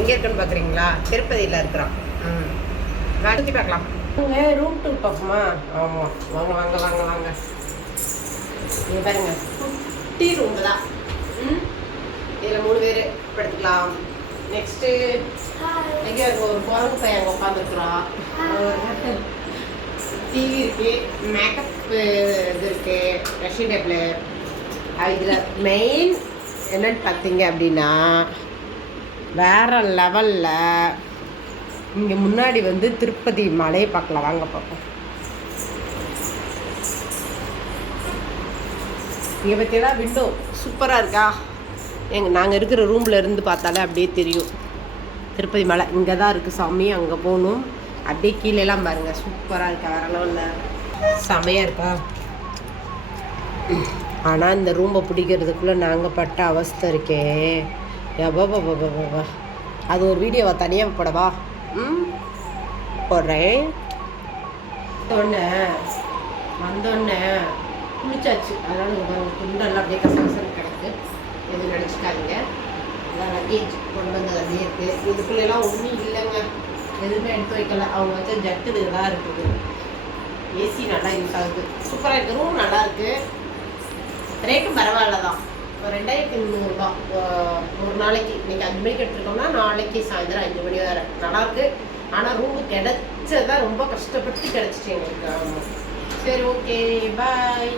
எங்கே இருக்குன்னு பார்க்குறீங்களா? திருப்பதியில் இருக்கிறோம். சுற்றி பார்க்கலாம். ரூம் டூர் பார்ப்போமா? ஆமாம், வாங்க வாங்க வாங்க வாங்க. இங்கே பாருங்க, குட்டி ரூம் தான். இதில் 3 பேர் படுத்துக்கலாம். நெக்ஸ்ட்டு எங்கே ஒரு குரங்கு பையன் அங்கே உட்காந்துருக்குறான். டிவி இருக்குது, மேக்கப் இது இருக்குது, ட்ரெஸ்ஸிங் டேபிள். இதில் மெயின் என்னன்னு பார்த்தீங்க அப்படின்னா, வேறு லெவலில் இங்கே முன்னாடி வந்து திருப்பதி மலையை பார்க்கலாம். வாங்க பார்ப்போம். இங்கே பார்த்தீங்கன்னா விண்டோ சூப்பராக இருக்கா? நாங்கள் இருக்கிற ரூமில் இருந்து பார்த்தாலே அப்படியே தெரியும் திருப்பதி மலை. இங்கே தான் இருக்குது சாமி, அங்கே போகணும். அப்படியே கீழேலாம் பாருங்கள், சூப்பராக இருக்கா? வேற லெவலில் செமையாக இருக்கா? ஆனால் இந்த ரூமை பிடிக்கிறதுக்குள்ளே நாங்கள் பட்ட அவஸ்தை இருக்கே. பாபா அது ஒரு வீடியோவை தனியாக போடவா? போடுறேன். வந்தோடனே குளிச்சாச்சு. அதனால் உங்கள் துண்டெல்லாம் அப்படியே கசகசன்னு கிடக்கு. எதுவும் நினச்சிக்காதீங்க. எல்லாம் லக்கேஜ் கொண்டு வந்தது அப்படியே இருக்குது. இதுக்குள்ளெல்லாம் ஒன்றும் இல்லைங்க, எதுவுமே எடுத்து வைக்கல. அவங்க வச்ச ஜட்டு தான் இருக்குது. ஏசி நல்லா யூஸ் ஆகுது, சூப்பராக இருக்குது. ரூம் நல்லா இருக்குது, ரேட்டும் பரவாயில்ல தான். 2300 ஒரு நாளைக்கு. இன்றைக்கி 5 மணிக்கு எடுத்துருக்கோம்னா நாளைக்கு சாயந்தரம் 5 மணி வேறு. நல்லாயிருக்கு. ஆனால் ரூமு கிடைச்சதான் ரொம்ப கஷ்டப்பட்டு கிடச்சிட்டு எங்களுக்கு. ஆமாம், சரி, ஓகே, பாய்.